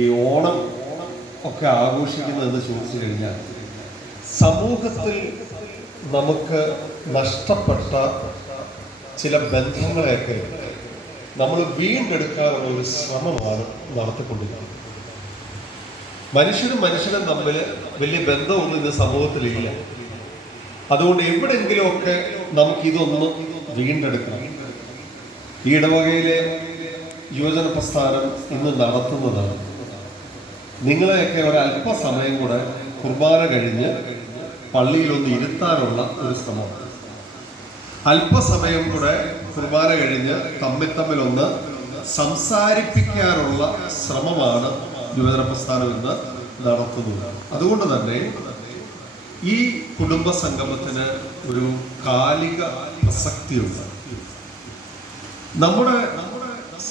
ഈ ഓണം ഒക്കെ ആഘോഷിക്കുന്നതെന്ന് ചോദിച്ചു കഴിഞ്ഞാൽ സമൂഹത്തിൽ നമുക്ക് നഷ്ടപ്പെട്ട ചില ബന്ധങ്ങളെയൊക്കെ നമ്മൾ വീണ്ടെടുക്കാനുള്ള ഒരു ശ്രമമാണ് നടത്തിക്കൊണ്ടിരിക്കുന്നത്. മനുഷ്യനും തമ്മിൽ വലിയ ബന്ധമൊന്നും ഇന്ന് സമൂഹത്തിലില്ല. അതുകൊണ്ട് എവിടെയെങ്കിലുമൊക്കെ നമുക്കിതൊന്ന് വീണ്ടെടുക്കണം. ഈ ഇടവകയിലെ യുവജന പ്രസ്ഥാനം ഇന്ന് നടത്തുന്നതാണ്. നിങ്ങളെയൊക്കെ ഒരല്പസമയം കൂടെ കുർബാന കഴിഞ്ഞ് പള്ളിയിലൊന്ന് ഇരുത്താനുള്ള ഒരു ശ്രമമാണ്. അല്പസമയം കൂടെ കുർബാന കഴിഞ്ഞ് തമ്മിലൊന്ന് സംസാരിപ്പിക്കാനുള്ള ശ്രമമാണ് യുവജന പ്രസ്ഥാനം ഇന്ന് നടത്തുന്നത്. അതുകൊണ്ട് തന്നെ ഈ കുടുംബ സംഗമത്തിന് ഒരു കാലിക പ്രസക്തിയുണ്ട്. നമ്മുടെ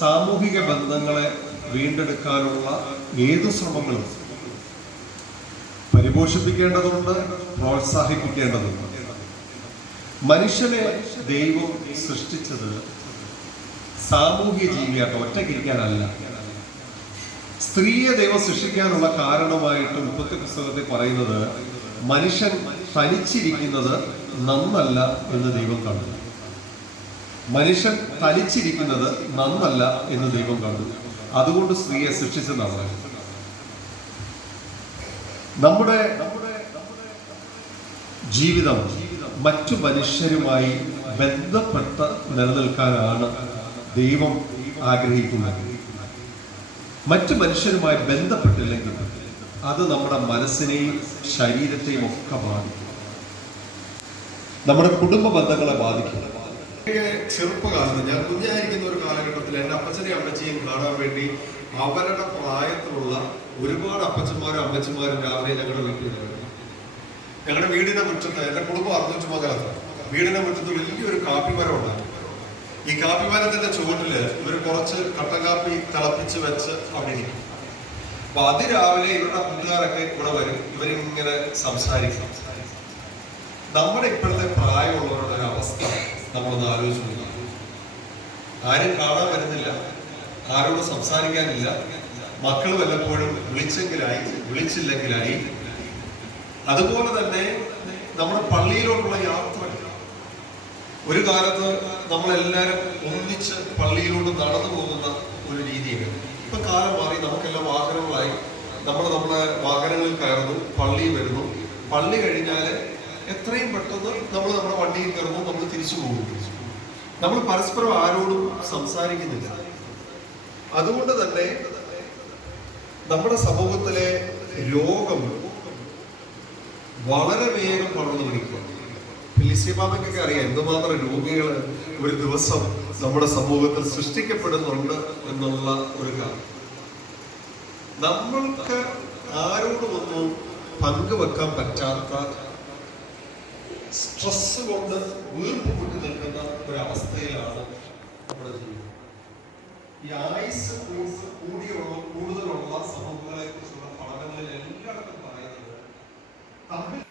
സാമൂഹിക ബന്ധങ്ങളെ വീണ്ടെടുക്കാനുള്ള ഏതു ശ്രമങ്ങളും പരിപോഷിപ്പിക്കേണ്ടതുണ്ട്, പ്രോത്സാഹിപ്പിക്കേണ്ടതുണ്ട്. മനുഷ്യനെ ദൈവം സൃഷ്ടിച്ചത് സാമൂഹ്യ ജീവിയായിട്ട് ഒറ്റയ്ക്കിരിക്കാനല്ല. സ്ത്രീയെ ദൈവം സൃഷ്ടിക്കാനുള്ള കാരണമായിട്ട് ഉൽപ്പത്തി പുസ്തകത്തിൽ പറയുന്നത് മനുഷ്യൻ തനിച്ചിരിക്കുന്നത് നന്നല്ല എന്ന് ദൈവം കണ്ടു. മനുഷ്യൻ തനിച്ചിരിക്കുന്നത് നന്നല്ല എന്ന് ദൈവം കണ്ടു. അതുകൊണ്ട് സ്ത്രീയെ സൃഷ്ടിച്ചതാണ്. നമ്മുടെ ജീവിതം മറ്റു മനുഷ്യരുമായി ബന്ധപ്പെട്ട് നിലനിൽക്കാനാണ് ദൈവം ആഗ്രഹിക്കുന്നത്. മറ്റു മനുഷ്യരുമായി ബന്ധപ്പെട്ടില്ലെങ്കിൽ അത് നമ്മുടെ മനസ്സിനെയും ശരീരത്തെയും ഒക്കെ ബാധിക്കും. നമ്മുടെ കുടുംബ ബന്ധങ്ങളെ ബാധിക്കും. ചെറുപ്പകാലത്ത് ഞാൻ കുഞ്ഞായിരിക്കുന്ന ഒരു കാലഘട്ടത്തിൽ എൻ്റെ അപ്പച്ചനെയും അമ്മച്ചിയും കാണാൻ വേണ്ടി അവരുടെ പ്രായത്തിലുള്ള ഒരുപാട് അപ്പച്ചന്മാരും അമ്മച്ചിമാരും രാവിലെ ഞങ്ങളുടെ വീട്ടിലുണ്ടായിരുന്നു. ഞങ്ങളുടെ വീടിന്റെ മുറ്റത്ത്, എൻ്റെ കുടുംബം അർദ്ധചുമകലത്ത്, വീടിന്റെ മുറ്റത്ത് വലിയൊരു കാപ്പിമരം ഉണ്ടായിരുന്നു. ഈ കാപ്പിമരത്തിന്റെ ചുവട്ടില് ഇവർ കുറച്ച് കട്ടൻ കാപ്പി തിളപ്പിച്ച് വെച്ച് അവിടെ ഇരിക്കും. അപ്പൊ അതിരാവിലെ ഇവരുടെ കൂട്ടുകാരൊക്കെ ഇവിടെ വരും. ഇവരിങ്ങനെ സംസാരിക്കും. നമ്മുടെ ഇപ്പോഴത്തെ പ്രായമുള്ളവരുടെ ഒരു അവസ്ഥ നമ്മളൊന്ന് ആലോചിച്ചു നോക്കാം. ആരും കാണാൻ വരുന്നില്ല, ആരോടും സംസാരിക്കാനില്ല. മക്കൾ വല്ലപ്പോഴും വിളിച്ചില്ലെങ്കിലായി. അതുപോലെ തന്നെ നമ്മുടെ പള്ളിയിലോട്ടുള്ള യാത്ര, ഒരു കാലത്ത് നമ്മളെല്ലാവരും ഒന്നിച്ച് പള്ളിയിലോട്ട് നടന്നു പോകുന്ന ഒരു രീതിയാണ്. ഇപ്പൊ കാലം മാറി, നമുക്കെല്ലാം വാഹനങ്ങളായി. നമ്മുടെ വാഹനങ്ങളിൽ കയറുന്നു, പള്ളി വരുന്നു. പള്ളി കഴിഞ്ഞാൽ എത്രയും പെട്ടെന്ന് നമ്മൾ നമ്മുടെ വണ്ടിയിൽ കയറുന്നു, നമ്മൾ തിരിച്ചു പോകുന്നു. നമ്മൾ പരസ്പരം ആരോടും സംസാരിക്കുന്നില്ല. അതുകൊണ്ട് തന്നെ നമ്മുടെ സമൂഹത്തിലെ രോഗം വളരെ വേഗം വളർന്നു പിടിക്കുക. ഫിലിസ്തീൻമാമയ്ക്കൊക്കെ അറിയാം എന്തുമാത്രം രോഗികൾ ഒരു ദിവസം നമ്മുടെ സമൂഹത്തിൽ സൃഷ്ടിക്കപ്പെടുന്നുണ്ട് എന്നുള്ള ഒരു കാര്യം. നമ്മൾക്ക് ആരോടുമൊന്നും പങ്കുവെക്കാൻ പറ്റാത്ത, സ്ട്രെസ് കൊണ്ട് വീർപ്പുമുട്ടി നിൽക്കുന്ന ഒരവസ്ഥയിലാണ് നമ്മുടെ ജീവിതം. ഈ ആയുസ് കൂടുതലുള്ള സമൂഹങ്ങളെ കുറിച്ചുള്ള പഠനങ്ങളിൽ എല്ലായിടത്തും പറയുന്നത് തമ്മിൽ